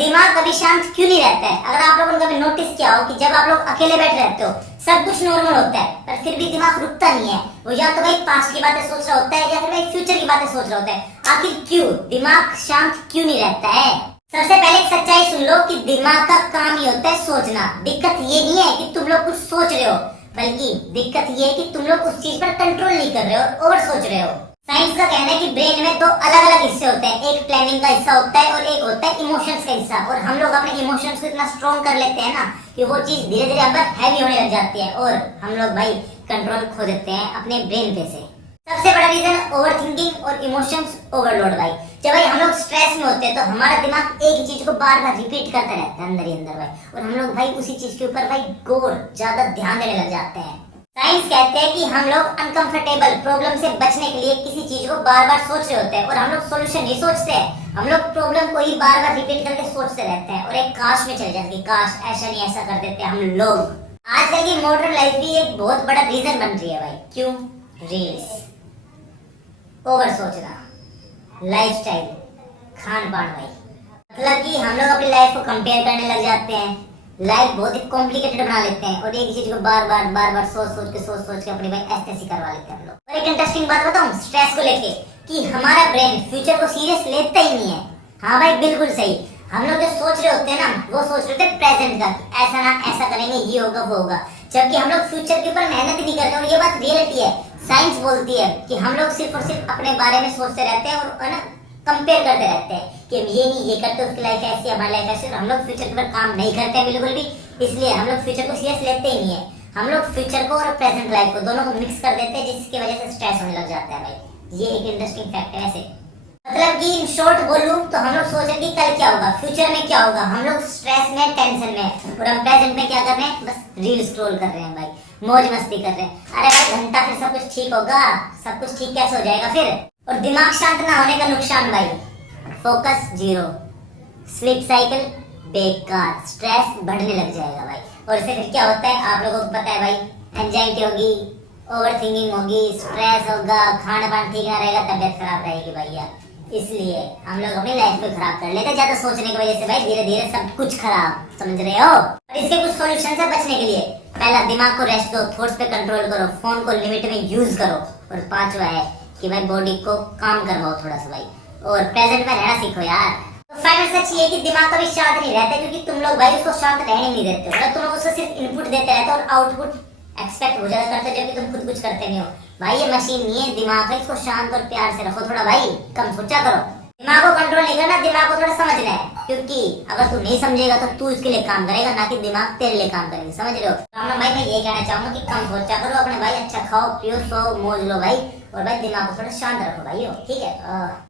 दिमाग कभी शांत क्यों नहीं रहता है? अगर आप लोगों ने कभी नोटिस किया हो कि जब आप लोग अकेले बैठे रहते हो सब कुछ नॉर्मल होता है, पर फिर भी दिमाग रुकता नहीं है। वो या तो भाई पास्ट की बातें सोच रहा होता है या फिर भाई फ्यूचर की बातें सोच रहा होता है। आखिर क्यों दिमाग शांत क्यों नहीं रहता है? सबसे पहले एक सच्चाई सुन लो कि दिमाग का काम ही होता है सोचना। दिक्कत ये नहीं है कि तुम लोग कुछ सोच रहे हो, बल्कि दिक्कत ये है कि तुम लोग उस चीज पर कंट्रोल नहीं कर रहे हो, ओवर सोच रहे हो। साइंस का कहना है कि ब्रेन में दो अलग अलग हिस्से होते हैं, एक प्लानिंग का हिस्सा होता है और एक होता है इमोशंस का हिस्सा। और हम लोग अपने इमोशंस को इतना स्ट्रॉन्ग कर लेते हैं ना कि वो चीज धीरे धीरे हम पर हैवी होने लग जाती है और हम लोग भाई कंट्रोल खो देते हैं अपने ब्रेन पे से। सबसे बड़ा रीजन ओवर थिंकिंग और इमोशंस ओवरलोड भाई। जब भाई हम लोग स्ट्रेस में होते हैं तो हमारा दिमाग एक ही चीज को बार बार रिपीट करता रहता है अंदर ही अंदर भाई, और हम लोग भाई उसी चीज के ऊपर भाई गौर ज्यादा ध्यान देने लग जाते हैं। साइंस कहते हैं कि हम लोग अनकंफर्टेबल प्रॉब्लम से बचने के लिए किसी चीज को बार बार सोच रहे होते हैं, और हम लोग सॉल्यूशन नहीं सोचते हैं, हम लोग प्रॉब्लम को ही बार बार रिपीट करके सोचते रहते हैं और एक काश में चले जाते हैं, काश ऐसा नहीं ऐसा कर देते हम लोग। आजकल की मॉडर्न लाइफ भी एक बहुत बड़ा रीजन बन रही है भाई। क्यों? रील्स, ओवर सोचना, लाइफस्टाइल, खान पान भाई। मतलब कि हम लोग अपनी लाइफ को कंपेयर करने लग जाते हैं, लाइफ बहुत ही कॉम्प्लिकेटेड बना लेते हैं और एक ही चीज को बार बार सोच के अपनी भाई ऐसे करवा लेते हैं हम लोग। और एक इंटरेस्टिंग बात बताऊं स्ट्रेस को लेके, कि हमारा ब्रेन फ्यूचर को सीरियस लेता ही नहीं है। हाँ भाई बिल्कुल सही। हम लोग जो सोच रहे होते हैं ना वो सोच रहे होते हैं प्रेजेंट का, कि ऐसा ना ऐसा करेंगे, ये होगा वो होगा, जबकि हम लोग फ्यूचर के ऊपर मेहनत ही नहीं करते। और ये बात रियलिटी है। साइंस बोलती है कि हम लोग सिर्फ और सिर्फ अपने बारे में सोचते रहते हैं और है ना कंपेयर करते रहते हैं कि ये नहीं ये करते, उसकी लाइफ ऐसी, हमारी लाइफ ऐसी, और हम लोग फ्यूचर के ऊपर काम नहीं करते हैं बिल्कुल भी। इसलिए हम लोग फ्यूचर को सीरियस लेते ही नहीं है। हम लोग फ्यूचर को और प्रेजेंट लाइफ को दोनों को मिक्स कर देते हैं, जिसकी वजह से स्ट्रेस होने लग जाता है भाई। ये एक इंटरेस्टिंग फैक्ट है वैसे। मतलब कि इन शॉर्ट बोलूं तो हम लोग सोच रहे हैं कि कल क्या होगा, फ्यूचर में क्या होगा। हम लोग स्ट्रेस में, टेंशन में, और हम प्रेजेंट में क्या कर रहे हैं? बस रील स्क्रॉल कर रहे हैं भाई, मौज मस्ती कर रहे हैं। अरे भाई घंटा फिर सब कुछ ठीक होगा? सब कुछ ठीक कैसे हो जाएगा फिर? और दिमाग शांत ना होने का नुकसान भाई, फोकस जीरो, स्लीप साइकिल बेकार, स्ट्रेस बढ़ने लग जाएगा भाई। और इससे फिर क्या होता है आप लोगों को पता है भाई, एंजाइटी होगी, ओवर थिंकिंग होगी, स्ट्रेस होगा, खाना पान ठीक ना रहेगा, तबियत खराब रहेगी भैया। इसलिए हम लोग अपनी लाइफ को खराब कर लेते हैं ज्यादा सोचने की वजह से भाई, धीरे धीरे सब कुछ खराब, समझ रहे हो? और इसके कुछ सॉल्यूशन है बचने के लिए। पहला, दिमाग को रेस्ट दो, थॉट्स पे कंट्रोल करो, फोन को लिमिट में यूज करो। और पांचवा है कि भाई बॉडी को काम करवाओ थोड़ा सा भाई, और प्रेजेंट में रहना सीखो यार। तो फाइनल सच ये कि दिमाग कभी शांत नहीं रहता, क्योंकि तुम लोग भाई उसको शांत रहने नहीं देते हो। मतलब तुम लोग उसको सिर्फ इनपुट देते रहते हो और आउटपुट एक्सपेक्ट हो ज्यादा करते हो, जबकि तुम खुद कुछ करते नहीं हो भाई। ये मशीन नहीं है, दिमाग है, इसको शांत और प्यार से रखो थोड़ा भाई, कम सोचा करो। दिमाग को कंट्रोल नहीं करना, दिमाग को थोड़ा समझना है, क्योंकि अगर तू नहीं समझेगा तो तू इसके लिए काम करेगा, ना कि दिमाग तेरे लिए काम करेगा, समझ रहे हो? तो भाई मैं ये कहना चाहूंगा कि कम सोचा करो अपने भाई, अच्छा खाओ पियो, सो मौज लो भाई, और भाई दिमाग को थोड़ा शांत रखो भाई, ठीक है?